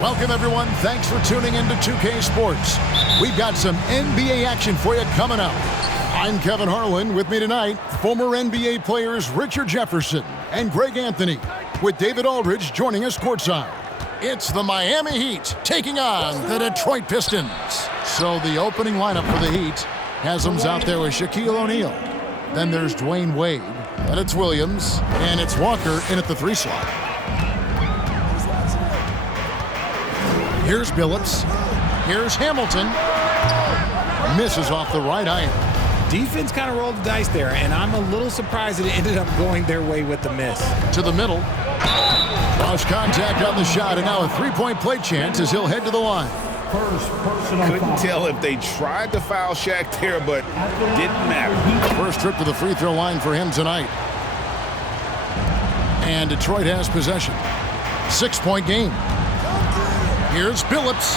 Welcome, everyone. Thanks for tuning in to 2K Sports. We've got some NBA action for you coming up. I'm Kevin Harlan. With me tonight, former NBA players Richard Jefferson and Greg Anthony, with David Aldridge joining us courtside. It's the Miami Heat taking on the Detroit Pistons. So the opening lineup for the Heat has them out there with Shaquille O'Neal. Then there's Dwayne Wade. Then it's Williams. And it's Walker in at the 3 slot. Here's Billups. Here's Hamilton. Misses off the right iron. Defense kind of rolled the dice there, and I'm a little surprised that it ended up going their way with the miss. To the middle. Lost contact on the shot, and now a three-point play chance as he'll head to the line. Couldn't tell if they tried to foul Shaq there, but didn't matter. First trip to the free throw line for him tonight. And Detroit has possession. 6-point game. Here's Billups.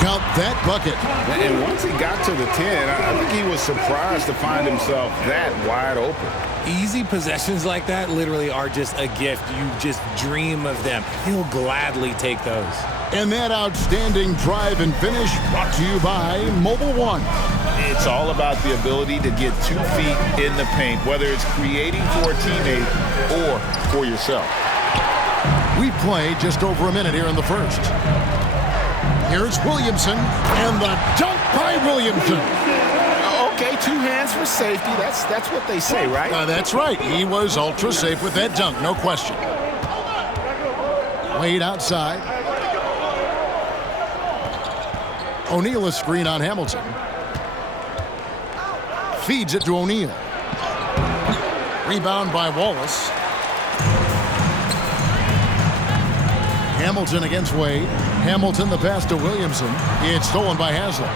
Count that bucket. And once he got to the 10, I think he was surprised to find himself that wide open. Easy possessions like that literally are just a gift. You just dream of them. He'll gladly take those. And that outstanding drive and finish brought to you by Mobile One. It's all about the ability to get 2 feet in the paint, whether it's creating for a teammate or for yourself. We play just over a minute here in the first. Here's Williamson, and the dunk by Williamson. Okay, 2 hands for safety. That's what they say, right? That's right. He was ultra safe with that dunk, no question. Wade outside. O'Neal a screen on Hamilton. Feeds it to O'Neal. Rebound by Wallace. Hamilton against Wade. Hamilton the pass to Williamson. It's stolen by Haslam.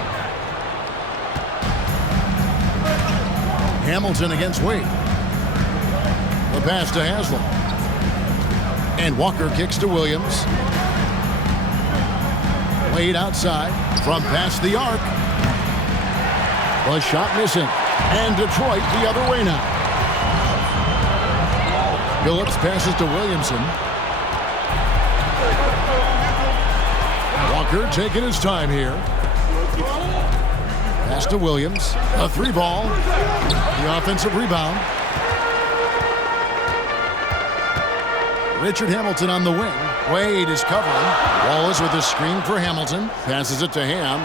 Hamilton against Wade. The pass to Haslam. And Walker kicks to Williams. Wade outside from past the arc. The shot missing. And Detroit the other way now. Billups passes to Williamson. Walker taking his time here. Pass to Williams. A 3-ball. The offensive rebound. Richard Hamilton on the wing. Wade is covering. Wallace with a screen for Hamilton. Passes it to Ham.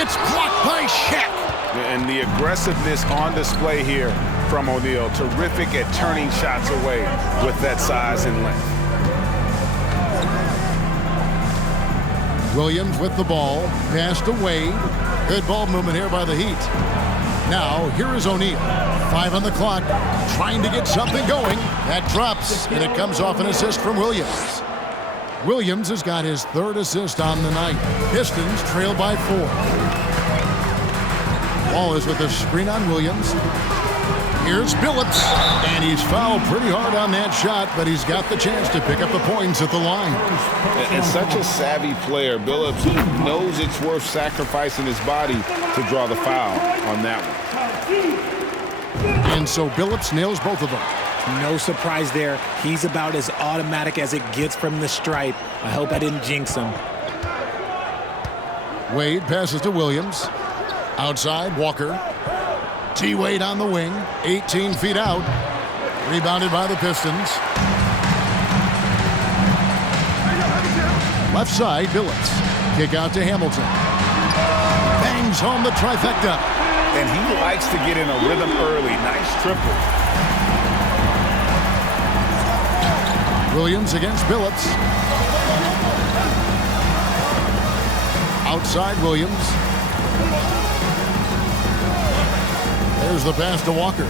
It's blocked by Shaq. And the aggressiveness on display here from O'Neal. Terrific at turning shots away with that size and length. Williams with the ball. Pass to Wade. Good ball movement here by the Heat. Now, here is O'Neal. 5 on the clock. Trying to get something going. That drops, and it comes off an assist from Williams. Williams has got his 3rd assist on the night. Pistons trail by 4. Wallace with a screen on Williams. Here's Billups, and he's fouled pretty hard on that shot, but he's got the chance to pick up the points at the line. And such a savvy player, Billups knows it's worth sacrificing his body to draw the foul on that one. And so Billups nails both of them. No surprise there. He's about as automatic as it gets from the stripe. I hope I didn't jinx him. Wade passes to Williams. Outside, Walker. T-Wade on the wing, 18 feet out. Rebounded by the Pistons. Left side, Billups. Kick out to Hamilton. Bangs home the trifecta. And he likes to get in a rhythm early. Nice triple. Williams against Billups. Outside, Williams. There's the pass to Walker.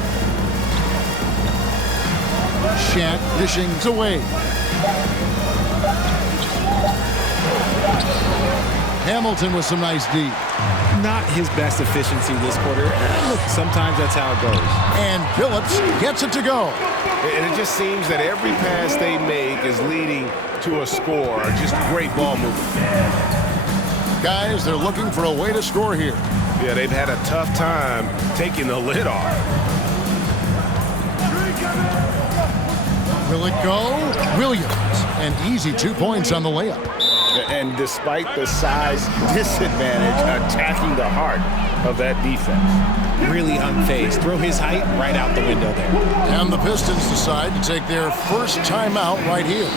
Shaq dishing away. Hamilton with some nice D. Not his best efficiency this quarter. Look, sometimes that's how it goes. And Billups gets it to go. And it just seems that every pass they make is leading to a score. Just great ball movement. Guys, they're looking for a way to score here. Yeah, they've had a tough time taking the lid off. Will it go? Williams. An easy 2 points on the layup. And despite the size disadvantage, attacking the heart of that defense. Really unfazed. Throw his height right out the window there. And the Pistons decide to take their first timeout right here.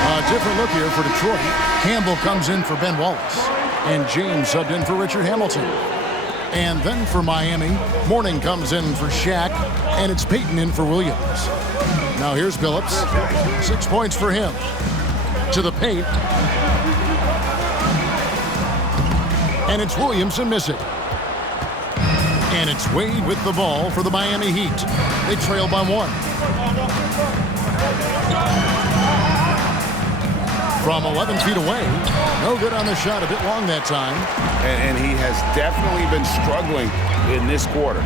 A different look here for Detroit. Campbell comes in for Ben Wallace. And James subbed in for Richard Hamilton. And then for Miami, Mourning comes in for Shaq, and it's Payton in for Williams. Now here's Billups. 6 points for him. To the paint. And it's Williamson missing. And it's Wade with the ball for the Miami Heat. They trail by 1. From 11 feet away. No good on the shot. A bit long that time. And he has definitely been struggling in this quarter.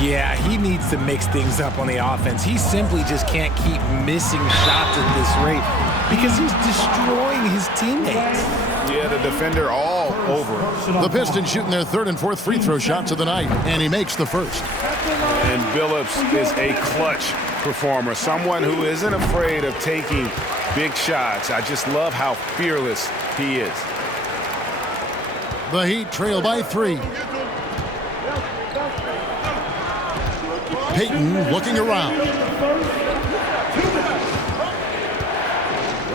Yeah, he needs to mix things up on the offense. He simply just can't keep missing shots at this rate because he's destroying his teammates. Yeah, the defender all over him. The Pistons shooting their 3rd and 4th free throw shots of the night, and he makes the first. And Billups is a clutch performer, someone who isn't afraid of taking big shots. I just love how fearless he is. The Heat trail by 3. Payton looking around.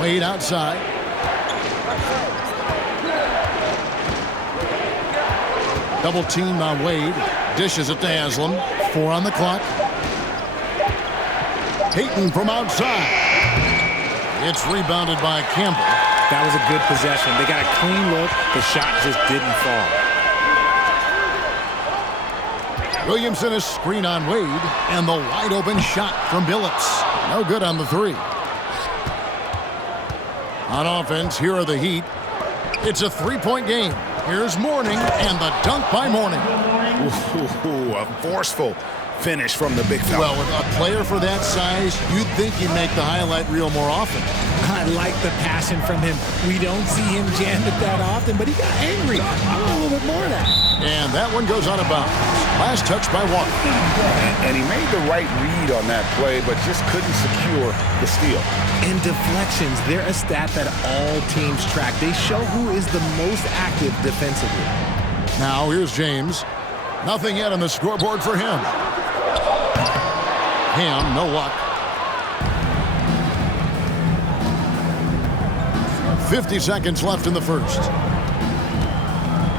Wade outside. Double team on Wade. Dishes it to Haslam. 4 on the clock. Payton from outside. It's rebounded by Campbell. That was a good possession. They got a clean look. The shot just didn't fall. Williamson a screen on Wade, and the wide open shot from Billups. No good on the 3. On offense, here are the Heat. It's a 3-point game. Here's Mourning, and the dunk by Mourning. Ooh, a forceful finish from the big fella. Well, with a player for that size, you'd think he'd make the highlight reel more often. I like the passion from him. We don't see him jam it that often, but he got angry. I want a little bit more of that. And that one goes out of bounds. Last touch by Walker. And he made the right read on that play, but just couldn't secure the steal. And deflections, they're a stat that all teams track. They show who is the most active defensively. Now here's James. Nothing yet on the scoreboard for him. Ham, no luck. 50 seconds left in the first.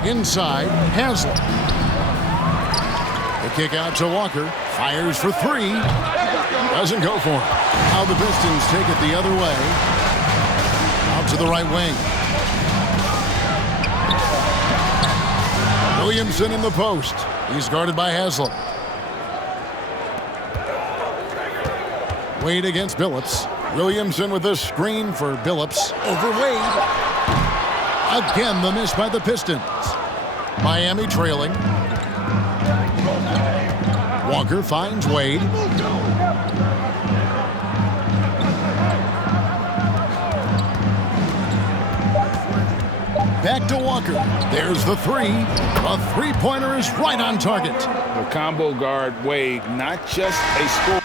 Inside, Haslam. The kick out to Walker. Fires for 3. Doesn't go for him. Now the Pistons take it the other way. Out to the right wing. Williamson in the post. He's guarded by Haslam. Wade against Billups. Williamson with a screen for Billups. Over Wade. Again, the miss by the Pistons. Miami trailing. Walker finds Wade. Back to Walker. There's the 3. A three-pointer is right on target. The combo guard Wade, not just a score.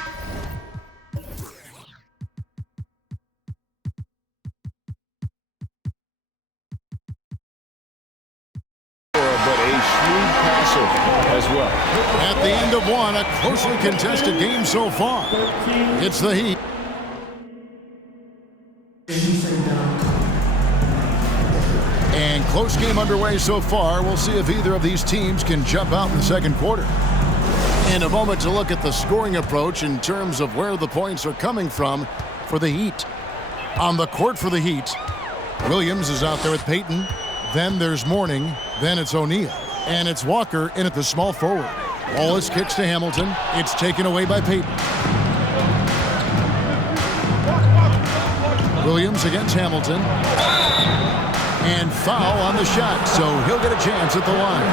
At the end of one, a closely contested game so far. It's the Heat. And close game underway so far. We'll see if either of these teams can jump out in the second quarter. In a moment to look at the scoring approach in terms of where the points are coming from for the Heat. On the court for the Heat, Williams is out there with Payton. Then there's Mourning. Then it's O'Neal. And it's Walker in at the small forward. Wallace kicks to Hamilton. It's taken away by Payton. Williams against Hamilton. And foul on the shot, so he'll get a chance at the line.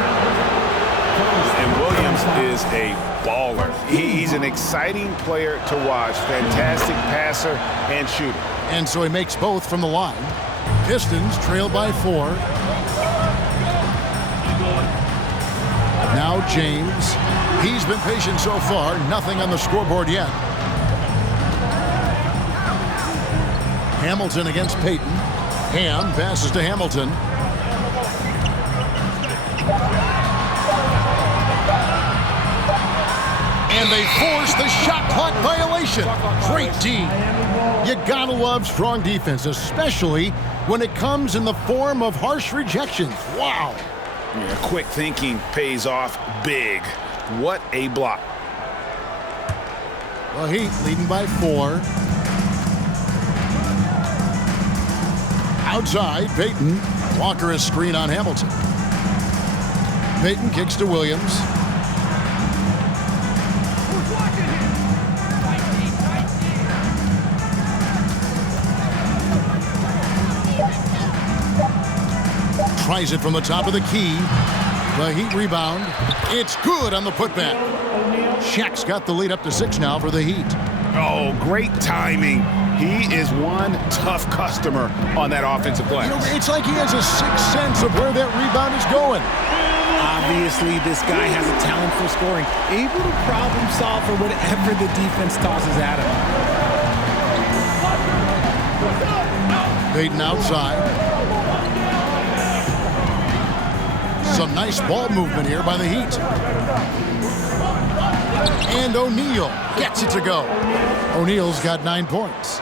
And Williams is a baller. He's an exciting player to watch. Fantastic passer and shooter. And so he makes both from the line. Pistons trail by 4. Now James. He's been patient so far. Nothing on the scoreboard yet. Hamilton against Payton. Ham passes to Hamilton. And they force the shot clock violation. Great D. You gotta love strong defense, especially when it comes in the form of harsh rejections. Wow. Yeah, quick thinking pays off big. What a block. The Heat leading by 4. Outside, Payton. Walker a screen on Hamilton. Payton kicks to Williams. Tries it from the top of the key. The Heat rebound. It's good on the putback. Shaq's got the lead up to 6 now for the Heat. Oh, great timing. He is one tough customer on that offensive glass. You know, it's like he has a sixth sense of where that rebound is going. Obviously, this guy has a talent for scoring, able to problem solve for whatever the defense tosses at him. Payton outside. Some nice ball movement here by the Heat. And O'Neal gets it to go. O'Neal's got 9 points.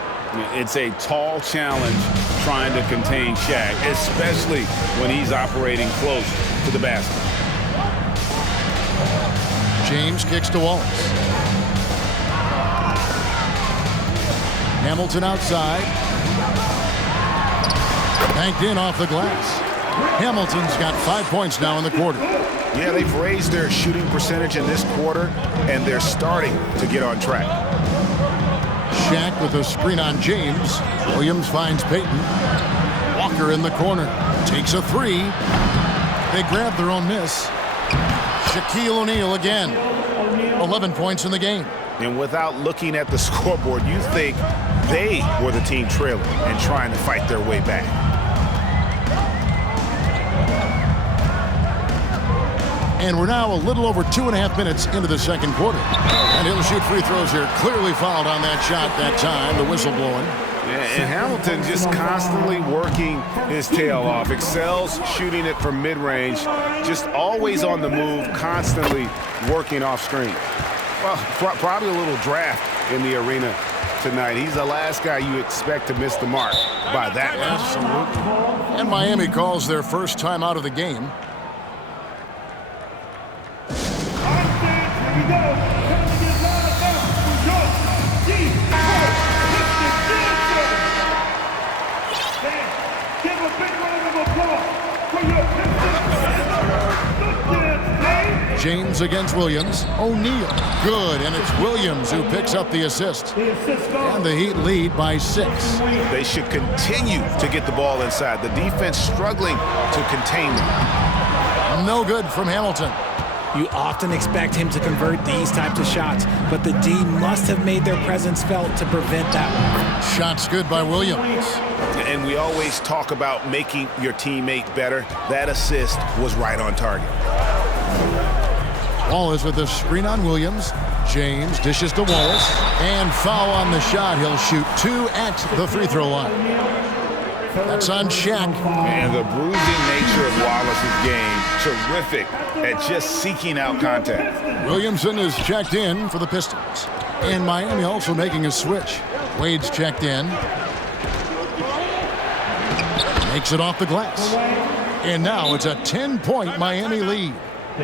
It's a tall challenge trying to contain Shaq, especially when he's operating close to the basket. James kicks to Wallace. Hamilton outside. Banked in off the glass. Hamilton's got 5 points now in the quarter. Yeah, they've raised their shooting percentage in this quarter, and they're starting to get on track. Shaq with a screen on James. Williams finds Payton. Walker in the corner. Takes a 3. They grab their own miss. Shaquille O'Neal again. 11 points in the game. And without looking at the scoreboard, you think they were the team trailing and trying to fight their way back. And we're now a little over 2.5 minutes into the second quarter. And he'll shoot free throws here. Clearly fouled on that shot that time. The whistle blowing. Yeah, and Hamilton just constantly working his tail off. Excels shooting it from mid-range. Just always on the move, constantly working off screen. Well, probably a little draft in the arena tonight. He's the last guy you expect to miss the mark by that much. Absolutely. And Miami calls their first time out of the game. James against Williams. O'Neal. Good, and it's Williams who picks up the assist. And the Heat lead by 6. They should continue to get the ball inside. The defense struggling to contain them. No good from Hamilton. You often expect him to convert these types of shots, but the D must have made their presence felt to prevent that. Shots good by Williams. And we always talk about making your teammate better. That assist was right on target. Wallace with the screen on Williams. James dishes to Wallace. And foul on the shot. He'll shoot 2 at the free throw line. That's on Shaq. And the bruising nature of Wallace's game, terrific at just seeking out contact. Williamson is checked in for the Pistons. And Miami also making a switch. Wade's checked in. Makes it off the glass. And now it's a 10-point Miami lead.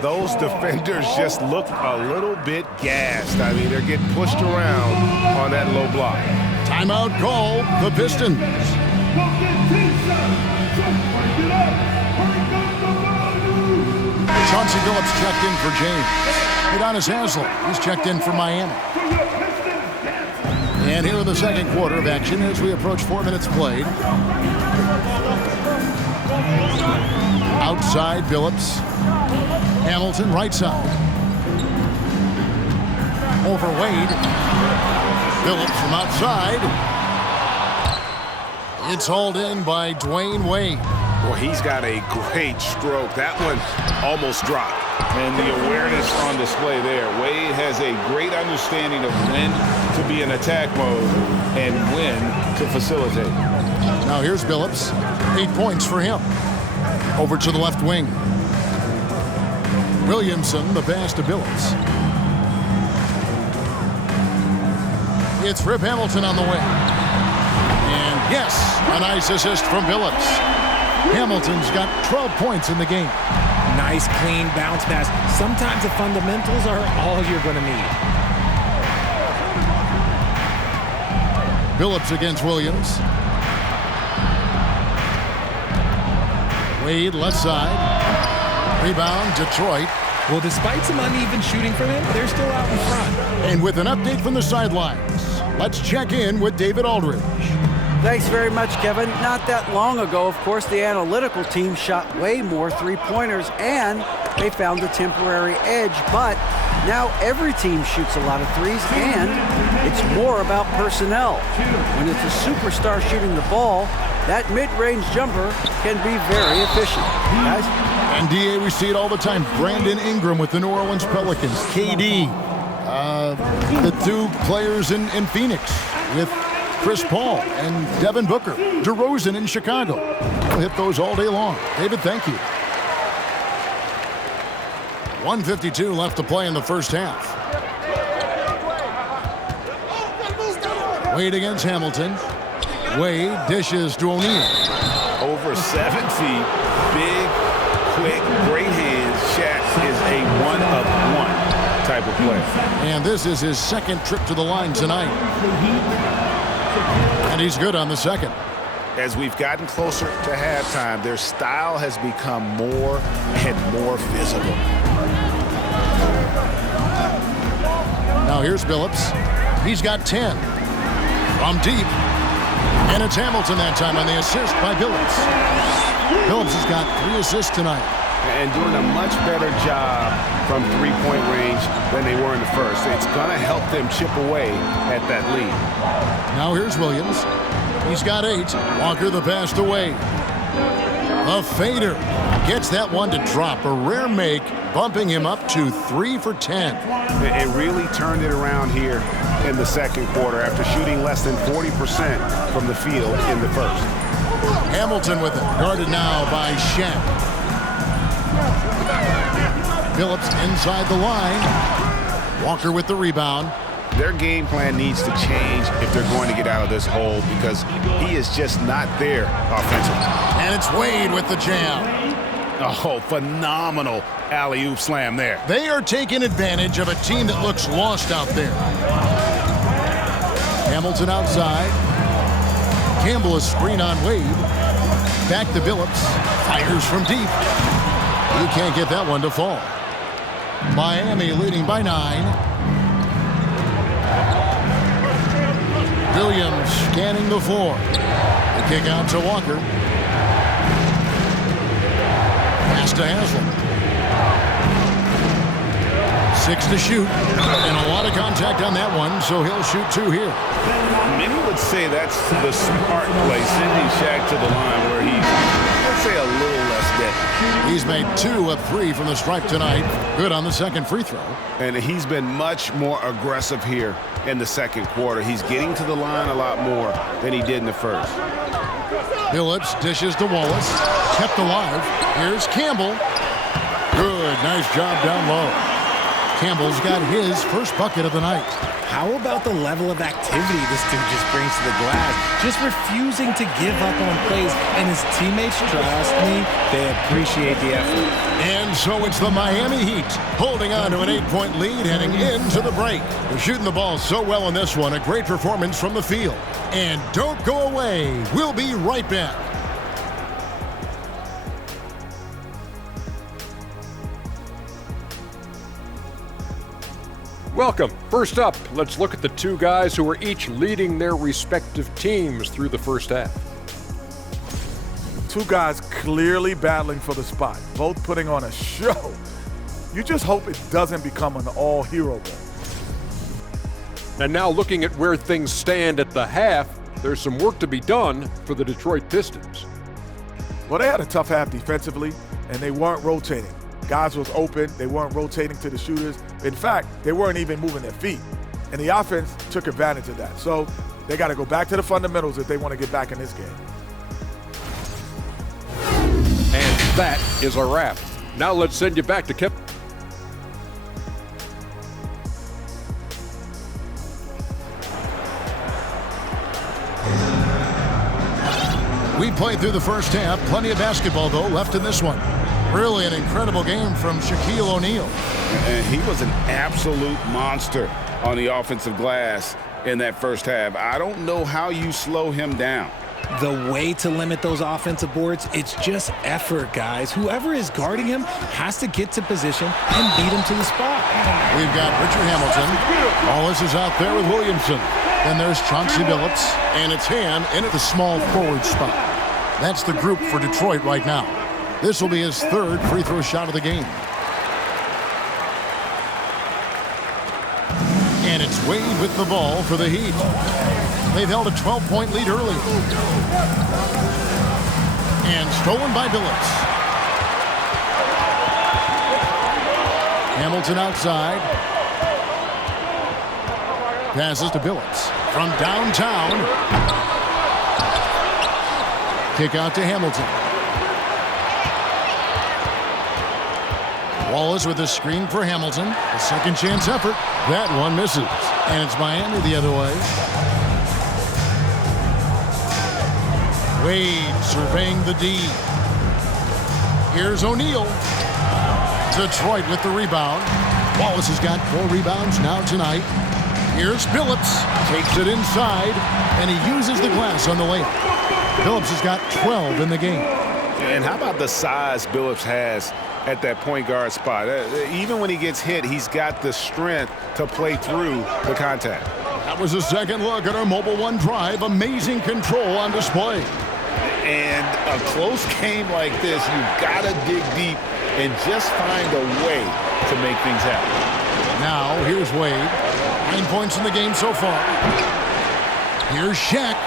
Those defenders just look a little bit gassed. I mean, they're getting pushed around on that low block. Timeout call, the Pistons. Chauncey Billups checked in for James. Udonis Haslem, he's checked in for Miami. And here in the second quarter of action as we approach 4 minutes played. Outside, Billups. Hamilton, right side. Over Wade. Billups from outside. It's hauled in by Dwayne Wade. Well, he's got a great stroke. That one almost dropped. And the awareness on display there. Wade has a great understanding of when to be in attack mode and when to facilitate. Now here's Billups. 8 points for him. Over to the left wing. Williamson, the pass to Billups. It's Rip Hamilton on the way. And yes, a nice assist from Billups. Hamilton's got 12 points in the game. Nice, clean bounce pass. Sometimes the fundamentals are all you're going to need. Billups against Williams. Wade, left side. Rebound, Detroit. Well, despite some uneven shooting from him, they're still out in front. And with an update from the sidelines, let's check in with David Aldridge. Thanks very much, Kevin. Not that long ago, of course, the analytical team shot way more three-pointers, and they found a temporary edge. But now every team shoots a lot of threes, and it's more about personnel. When it's a superstar shooting the ball, that mid-range jumper can be very efficient. Guys? And DA, we see it all the time. Brandon Ingram with the New Orleans Pelicans. KD, the two players in Phoenix with Chris Paul and Devin Booker. DeRozan in Chicago. We'll hit those all day long. David, thank you. 1:52 left to play in the first half. Wade against Hamilton. Wade dishes to O'Neal. Over 7 feet, big, quick, great hands. Shaq is a one-of-one type of player. And this is his second trip to the line tonight. And he's good on the second. As we've gotten closer to halftime, their style has become more and more visible. Now here's Billups. He's got 10. From deep. And it's Hamilton that time on the assist by Billups. Billups has got 3 assists tonight. And doing a much better job from three-point range than they were in the first. It's going to help them chip away at that lead. Now here's Williams. He's got 8. Walker the pass to Wade. A fader. Gets that one to drop. A rare make, bumping him up to 3 for 10. It really turned it around here in the second quarter after shooting less than 40% from the field in the first. Hamilton with it. Guarded now by Shaq. Billups inside the line. Walker with the rebound. Their game plan needs to change if they're going to get out of this hole because he is just not there offensively. And it's Wade with the jam. Oh, phenomenal alley-oop slam there. They are taking advantage of a team that looks lost out there. Hamilton outside. Campbell is screen on Wade. Back to Billups. Fires from deep. He can't get that one to fall. Miami leading by 9. Williams scanning the floor. The kick out to Walker. Pass to Haslam. 6 to shoot. And a lot of contact on that one, so he'll shoot 2 here. Many would say that's the smart play, sending Shaq to the line where he's, let's say, a little less dead. He's made 2 of 3 from the stripe tonight. Good on the second free throw. And he's been much more aggressive here in the second quarter. He's getting to the line a lot more than he did in the first. Billups dishes to Wallace. Kept alive. Here's Campbell. Good. Nice job down low. Campbell's got his first bucket of the night. How about the level of activity this dude just brings to the glass? Just refusing to give up on plays, and his teammates, trust me, they appreciate the effort. And so it's the Miami Heat holding on to an 8-point lead heading into the break. They're shooting the ball so well in this one. A great performance from the field. And don't go away. We'll be right back. Welcome. First up, let's look at the 2 guys who are each leading their respective teams through the first half. 2 guys clearly battling for the spot, both putting on a show. You just hope it doesn't become an all-hero game. And now looking at where things stand at the half, there's some work to be done for the Detroit Pistons. Well, they had a tough half defensively, and they weren't rotating. Guys was open. They weren't rotating to the shooters. In fact, they weren't even moving their feet. And the offense took advantage of that. So they got to go back to the fundamentals if they want to get back in this game. And that is a wrap. Now let's send you back to Kevin. We played through the first half. Plenty of basketball, though, left in this one. Really an incredible game from Shaquille O'Neal. And he was an absolute monster on the offensive glass in that first half. I don't know how you slow him down. The way to limit those offensive boards, it's just effort, guys. Whoever is guarding him has to get to position and beat him to the spot. We've got Richard Hamilton. Wallace is out there with Williamson. Then there's Chauncey Billups, and it's Ham in at the small forward spot. That's the group for Detroit right now. This will be his third free throw shot of the game. And it's Wade with the ball for the Heat. They've held a 12-point lead early. And stolen by Billups. Hamilton outside. Passes to Billups from downtown. Kick out to Hamilton. Wallace with a screen for Hamilton. A second chance effort. That one misses. And it's Miami the other way. Wade surveying the D. Here's O'Neal. Detroit with the rebound. Wallace has got 4 rebounds now tonight. Here's Billups. Takes it inside, and he uses the glass on the layup. Billups has got 12 in the game. And how about the size Billups has at that point guard spot? Even when he gets hit, he's got the strength to play through the contact. That was a second look at our Mobile One drive. Amazing control on display. And a close game like this, you've got to dig deep and just find a way to make things happen. Now, here's Wade. 9 points in the game so far. Here's Shaq.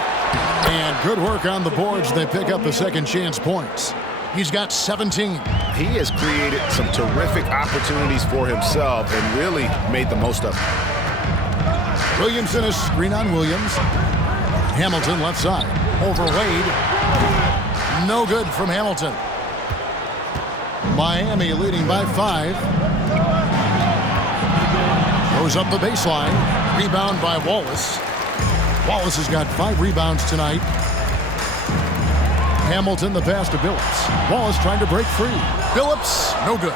And good work on the boards. They pick up the second chance points. He's got 17. He has created some terrific opportunities for himself and really made the most of it. Williamson is screen on Williams. Hamilton left side. Over Wade. No good from Hamilton. Miami leading by 5. Goes up the baseline. Rebound by Wallace. Wallace has got 5 rebounds tonight. Hamilton the pass to Billups. Wallace trying to break free. Billups, no good.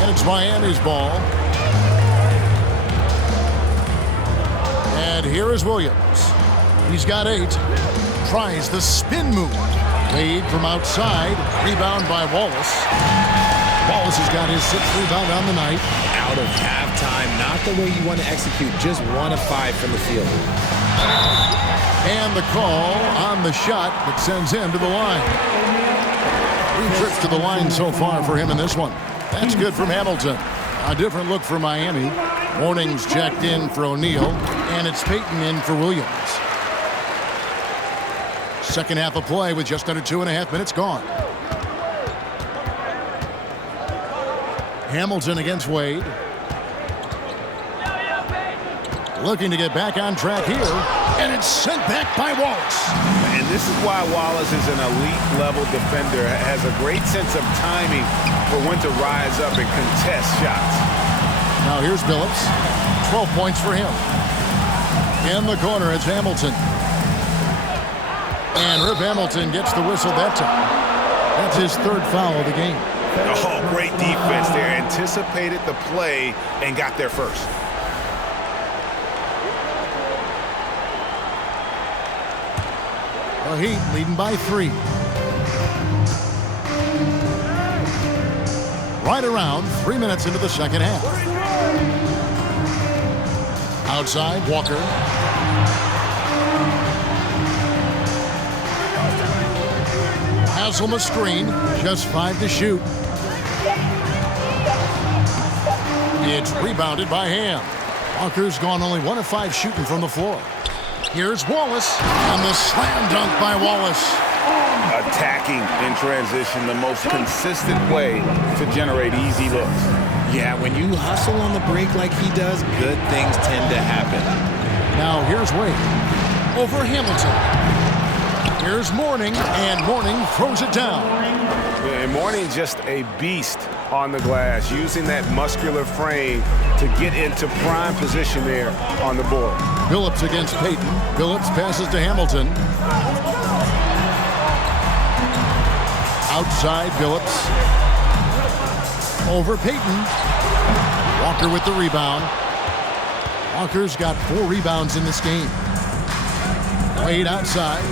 And it's Miami's ball. And here is Williams. He's got 8. Tries the spin move. Wade from outside. Rebound by Wallace. Wallace has got his 6th rebound on the night. Out of halftime, not the way you want to execute, just 1 of 5 from the field. And the call on the shot that sends him to the line. 3 trips to the line so far for him in this one. That's good from Hamilton. A different look for Miami. Morning's checked in for O'Neal, and it's Payton in for Williams. Second half of play with just under 2.5 minutes gone. Hamilton against Wade. Looking to get back on track here. And it's sent back by Wallace. And this is why Wallace is an elite-level defender. Has a great sense of timing for when to rise up and contest shots. Now here's Billups. 12 points for him. In the corner, it's Hamilton. And Rip Hamilton gets the whistle that time. That's his 3rd foul of the game. Oh, great defense there. Anticipated the play and got there first. The Heat leading by 3. Right around 3 minutes into the second half. Outside, Walker. Haslam a screen, just 5 to shoot. It's rebounded by Ham. Walker's gone only 1 of 5 shooting from the floor. Here's Wallace, and the slam dunk by Wallace. Attacking in transition, the most consistent way to generate easy looks. Yeah, when you hustle on the break like he does, good things tend to happen. Now here's Wade over Hamilton. Here's Mourning, and Mourning throws it down. And Mourning just a beast on the glass, using that muscular frame to get into prime position there on the board. Phillips against Payton. Phillips passes to Hamilton. Outside Phillips. Over Payton. Walker with the rebound. Walker's got 4 rebounds in this game. Wade outside.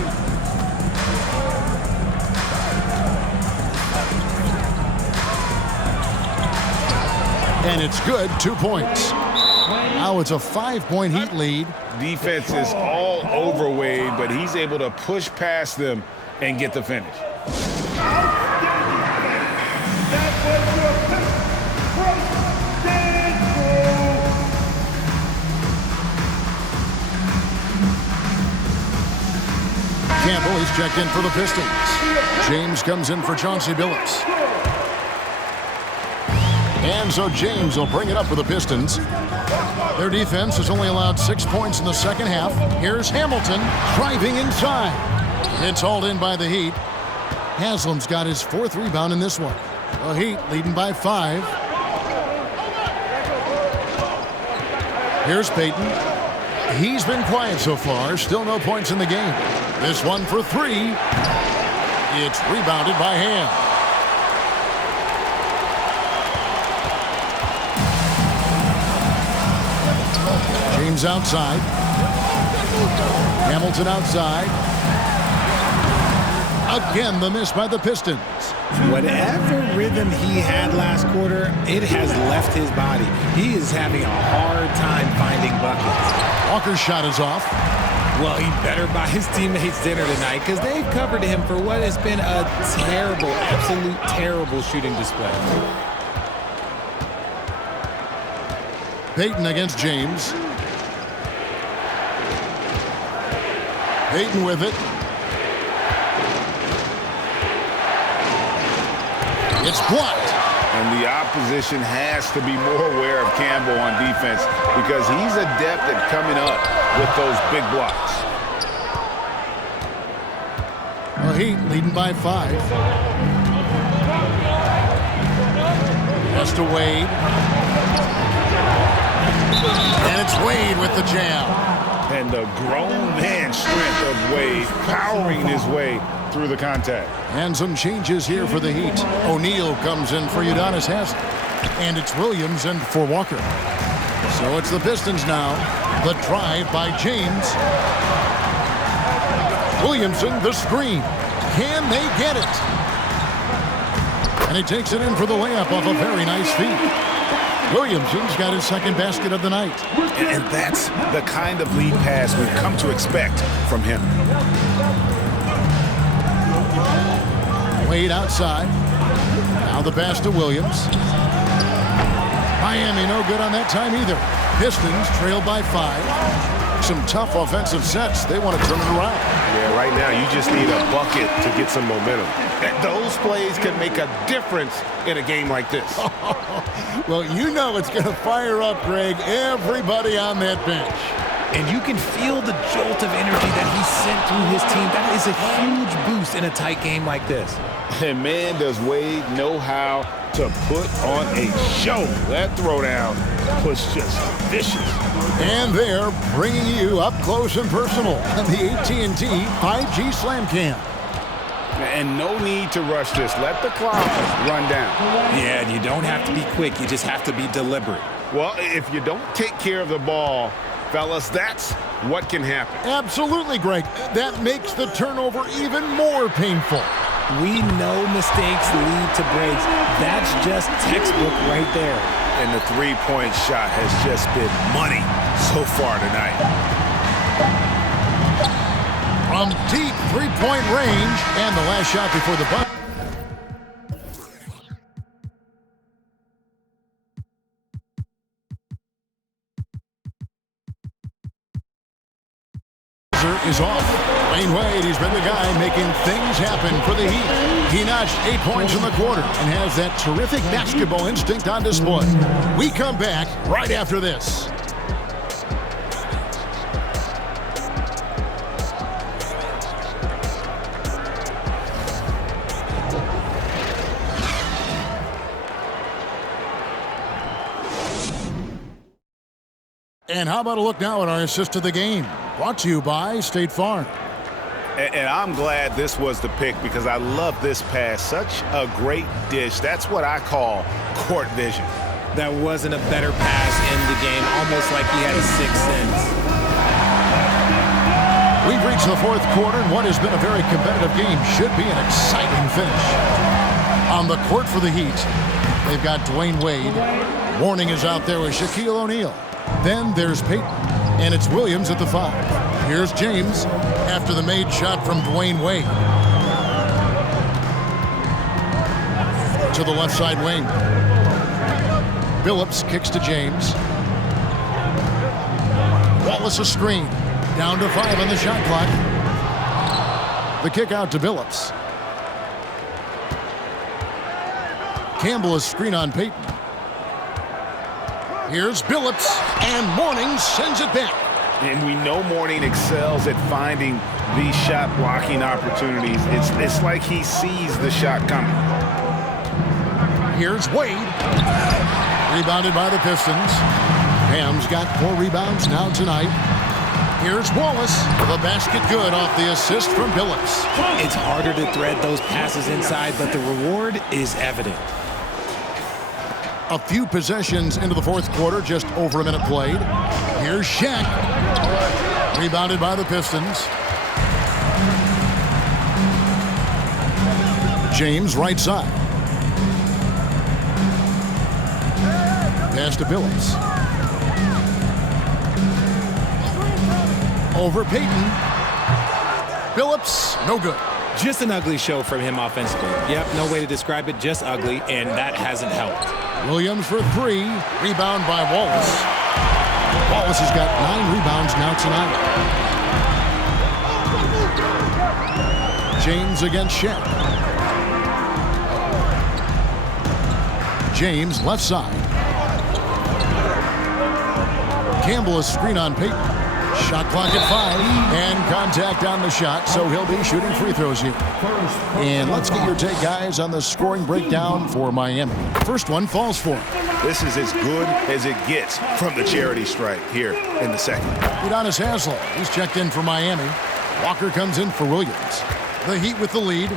And it's good, 2 points. Now it's a 5-point Heat lead. Defense is all over Wade, but he's able to push past them and get the finish. Campbell, he's checked in for the Pistons. James comes in for Chauncey Billups. And so James will bring it up for the Pistons. Their defense has only allowed 6 points in the second half. Here's Hamilton driving inside. It's hauled in by the Heat. Haslam's got his 4th rebound in this one. The Heat leading by 5. Here's Payton. He's been quiet so far. Still no points in the game. This one for 3. It's rebounded by Ham. James outside. Hamilton outside. Again, the miss by the Pistons. Whatever rhythm he had last quarter, it has left his body. He is having a hard time finding buckets. Walker's shot is off. Well, he better buy his teammates dinner tonight because they've covered him for what has been a terrible, absolute terrible shooting display. Payton against James. Payton with it. It's blocked. And the opposition has to be more aware of Campbell on defense because he's adept at coming up with those big blocks. The Heat leading by 5. Pass to Wade. And it's Wade with the jam. And the grown man strength of Wade powering his way through the contact. And some changes here for the Heat. O'Neal comes in for Udonis Haslem. And it's Williams in for Walker. So it's the Pistons now. The drive by James. Williamson, the screen. Can they get it? And he takes it in for the layup off a very nice feed. Williamson's got his 2nd basket of the night. And that's the kind of lead pass we've come to expect from him. Wade outside. Now the pass to Williams. Miami no good on that time either. Pistons trail by 5. Some tough offensive sets. They want to turn it around. Yeah, right now you just need a bucket to get some momentum. And those plays can make a difference in a game like this. Well, you know it's going to fire up, Greg, everybody on that bench. And you can feel the jolt of energy that he sent through his team. That is a huge boost in a tight game like this. And man, does Wade know how to put on a show. That throwdown was just vicious. And they're bringing you up close and personal on the AT&T 5G Slam Cam. And no need to rush this. Let the clock run down. Yeah, you don't have to be quick. You just have to be deliberate. Well, if you don't take care of the ball, fellas, that's what can happen. Absolutely, Greg. That makes the turnover even more painful. We know mistakes lead to breaks. That's just textbook right there. And the three-point shot has just been money so far tonight. From deep three-point range, and the last shot before the buzzer. off. Dwayne Wade, he's been the guy making things happen for the Heat. He notched 8 points in the quarter and has that terrific basketball instinct on display. We come back right after this. And how about a look now at our assist of the game? Brought to you by State Farm. And I'm glad this was the pick because I love this pass. Such a great dish. That's what I call court vision. That wasn't a better pass in the game, almost like he had a sixth sense. We've reached the fourth quarter, and what has been a very competitive game should be an exciting finish. On the court for the Heat, they've got Dwayne Wade. Warning is out there with Shaquille O'Neal. Then there's Peyton, and it's Williams at the 5. Here's James after the made shot from Dwayne Wade. To the left side wing. Billups kicks to James. Wallace a screen. Down to 5 on the shot clock. The kick out to Billups. Campbell a screen on Peyton. Here's Billups, and Mourning sends it back. And we know Mourning excels at finding these shot blocking opportunities. It's like he sees the shot coming. Here's Wade. Rebounded by the Pistons. Ham's got 4 rebounds now tonight. Here's Wallace. The basket good off the assist from Billups. It's harder to thread those passes inside, but the reward is evident. A few possessions into the fourth quarter, just over a minute played. Here's Shaq. Rebounded by the Pistons. James right side. Pass to Billups. Over Peyton. Billups, no good. Just an ugly show from him offensively. Yep, no way to describe it, just ugly, and that hasn't helped. Williams for 3. Rebound by Wallace. Wallace has got 9 rebounds now tonight. James against Shaq. James left side. Campbell a screen on Peyton. Shot clock at 5, and contact on the shot, so he'll be shooting free throws here. And let's get your take, guys, on the scoring breakdown for Miami. First one falls for him. This is as good as it gets from the charity stripe here in the second. Udonis Haslem, he's checked in for Miami. Walker comes in for Williams. The Heat with the lead.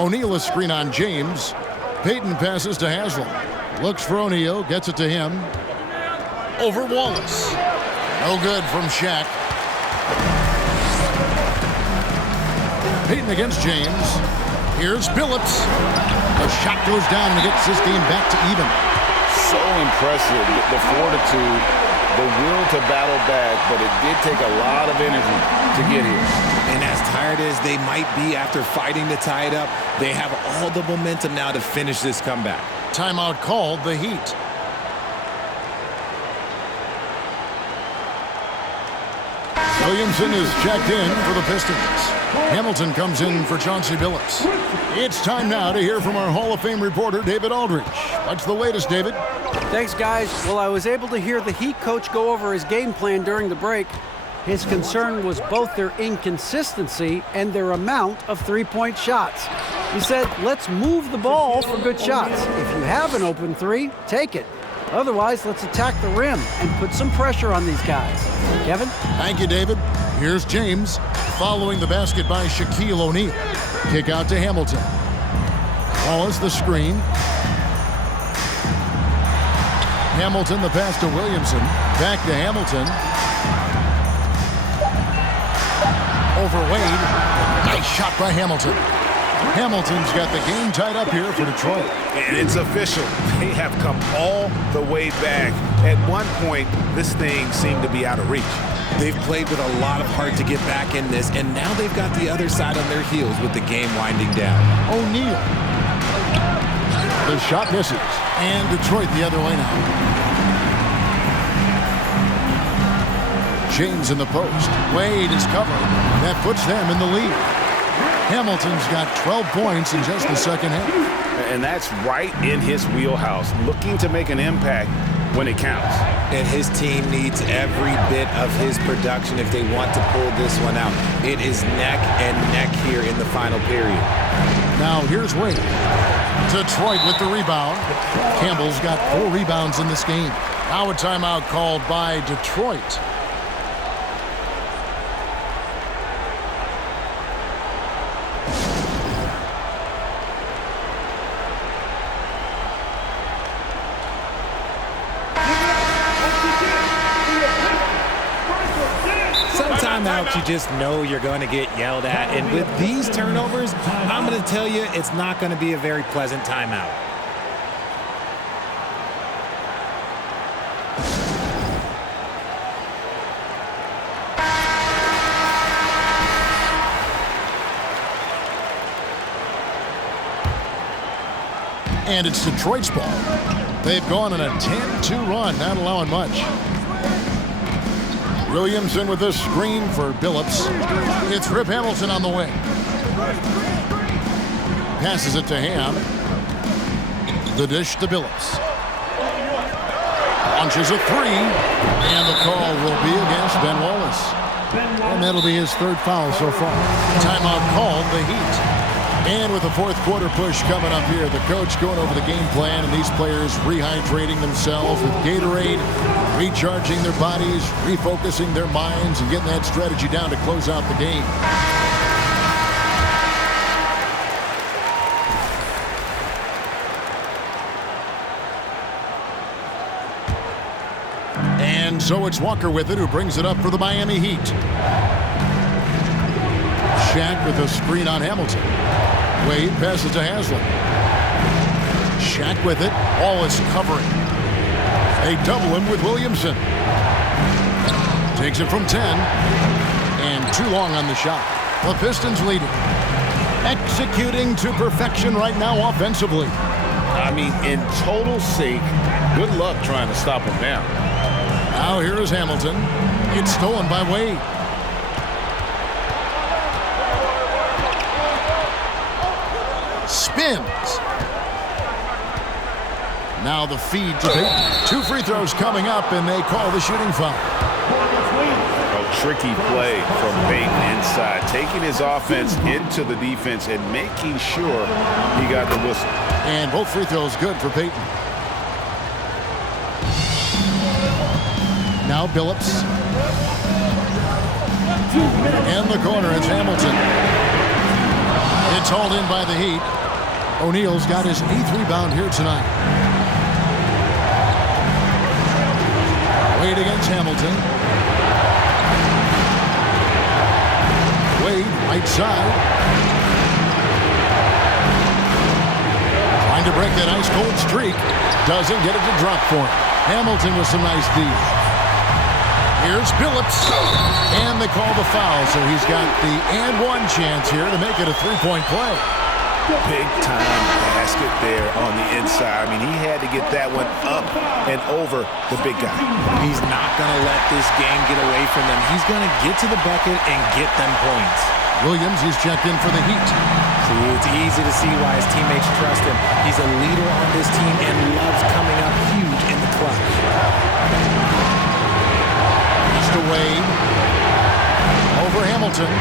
O'Neal a screen on James. Peyton passes to Haslem. Looks for O'Neal, gets it to him. Over Wallace. No good from Shaq. Peyton against James. Here's Billups. The shot goes down and gets this game back to even. So impressive, the fortitude, the will to battle back, but it did take a lot of energy to get here. And as tired as they might be after fighting to tie it up, they have all the momentum now to finish this comeback. Timeout called, the Heat. Williamson is checked in for the Pistons. Hamilton comes in for Chauncey Billups. It's time now to hear from our Hall of Fame reporter, David Aldridge. What's the latest, David? Thanks, guys. Well, I was able to hear the Heat coach go over his game plan during the break. His concern was both their inconsistency and their amount of three-point shots. He said, let's move the ball for good shots. If you have an open 3, take it. Otherwise, let's attack the rim and put some pressure on these guys. Kevin? Thank you, David. Here's James, following the basket by Shaquille O'Neal. Kick out to Hamilton. Wallace the screen. Hamilton, the pass to Williamson. Back to Hamilton. Over Wade. Nice shot by Hamilton. Hamilton's got the game tied up here for Detroit. And it's official. They have come all the way back. At one point, this thing seemed to be out of reach. They've played with a lot of heart to get back in this, and now they've got the other side on their heels with the game winding down. O'Neal. The shot misses. And Detroit the other way now. James in the post. Wade is covered. That puts them in the lead. Hamilton's got 12 points in just the second half. And that's right in his wheelhouse, looking to make an impact when it counts. And his team needs every bit of his production if they want to pull this one out. It is neck and neck here in the final period. Now here's Wade. Detroit with the rebound. Campbell's got 4 rebounds in this game. Now a timeout called by Detroit. Timeouts, you just know you're going to get yelled at. And with these turnovers, I'm going to tell you, it's not going to be a very pleasant timeout. And it's Detroit's ball. They've gone on a 10-2 run, not allowing much. Williamson with a screen for Billups. It's Rip Hamilton on the wing. Passes it to Ham. The dish to Billups. Launches a 3. And the call will be against Ben Wallace. And that'll be his 3rd foul so far. Timeout called the Heat. And with the 4th quarter push coming up here, the coach going over the game plan and these players rehydrating themselves with Gatorade, recharging their bodies, refocusing their minds, and getting that strategy down to close out the game. And so it's Walker with it, who brings it up for the Miami Heat. Shaq with a screen on Hamilton. Wade passes to Haslam. Shaq with it. Wallace covering. They double him with Williamson. Takes it from 10. And too long on the shot. The Pistons leading. Executing to perfection right now offensively. I mean, in total sync. Good luck trying to stop him now. Now here is Hamilton. It's stolen by Wade. Spins. Now the feed to Payton. 2 free throws coming up, and they call the shooting foul. A tricky play from Payton inside, taking his offense into the defense and making sure he got the whistle. And both free throws good for Payton. Now Billups. In the corner, it's Hamilton. It's hauled in by the Heat. O'Neal's got his 8th rebound here tonight. Wade against Hamilton. Wade, right side. Trying to break that ice-cold streak. Doesn't get it to drop for him. Hamilton with some nice D. Here's Billups. And they call the foul, so he's got the and-one chance here to make it a 3-point play. Big-time basket there on the inside. I mean, he had to get that one up and over the big guy. He's not going to let this game get away from them. He's going to get to the bucket and get them points. Williams is checked in for the Heat. See, it's easy to see why his teammates trust him. He's a leader on this team and loves coming up huge in the clutch. Mr. Wade. Over Hamilton.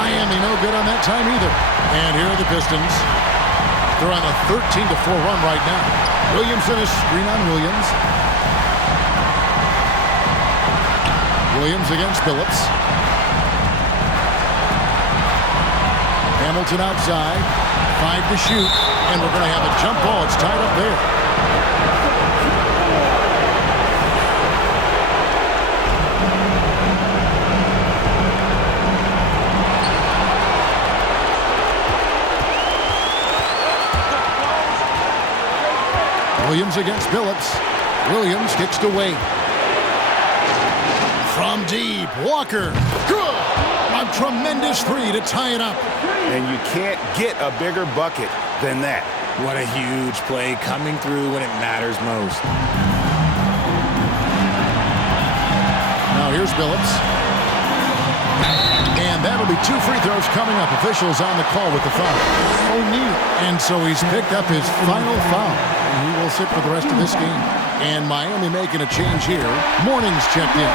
Miami no good on that time either. And here are the Pistons. They're on a 13-4 run right now. Williamson is screen on Williams. Williams against Billups. Hamilton outside. 5 to shoot. And we're going to have a jump ball. It's tied up there. Williams against Billups. Williams kicks to Wade. From deep, Walker. Good! A tremendous 3 to tie it up. And you can't get a bigger bucket than that. What a huge play coming through when it matters most. Now Here's Billups. And that'll be 2 free throws coming up. Officials on the call with the foul. O'Neal. And so he's picked up his final foul. And he will sit for the rest of this game. And Miami making a change here. Morning's checked in.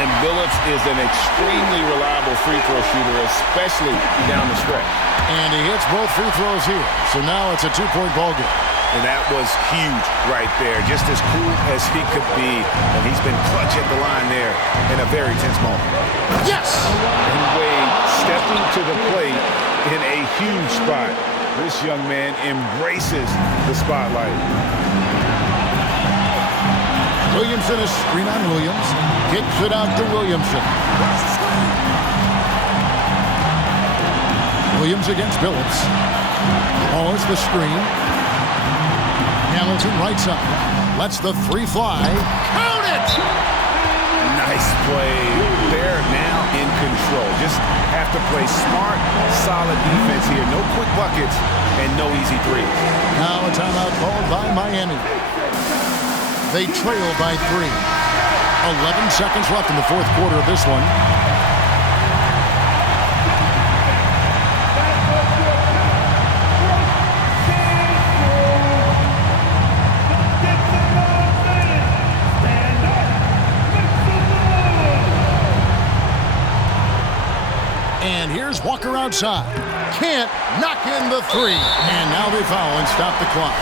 And Billups is an extremely reliable free throw shooter, especially down the stretch. And he hits both free throws here. So now it's a 2-point ball game. And that was huge right there. Just as cool as he could be. And he's been clutch at the line there in a very tense moment. Yes! And Wade stepping to the plate in a huge spot. This young man embraces the spotlight. Williamson is screen on Williams. Kicks it out to Williamson. Williams against Billups. Follows the screen. Hamilton right side. Lets the 3 fly. Count it! Nice play. They're now in control. Just have to play smart, solid defense here. No quick buckets and no easy threes. Now a timeout called by Miami. They trail by 3. 11 seconds left in the 4th quarter of this one. And here's Walker outside. Can't knock in the 3. And now they foul and stop the clock.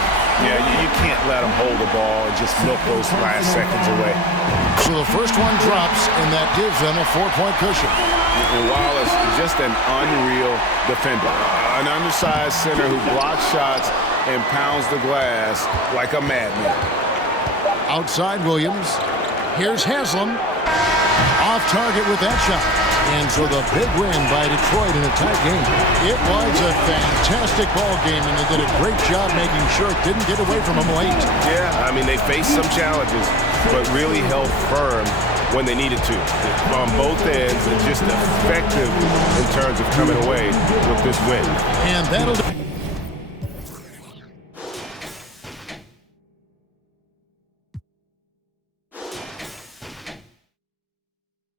Yeah, you can't let them hold the ball and just milk those last seconds away. So the first one drops, and that gives them a 4-point cushion. And Wallace, just an unreal defender. An undersized center who blocks shots and pounds the glass like a madman. Outside Williams. Here's Haslam. Off target with that shot. And so the big win by Detroit in a tight game. It was a fantastic ball game, and they did a great job making sure it didn't get away from them late. Yeah, I mean, they faced some challenges, but really held firm when they needed to. On both ends, and just effective in terms of coming away with this win. And that'll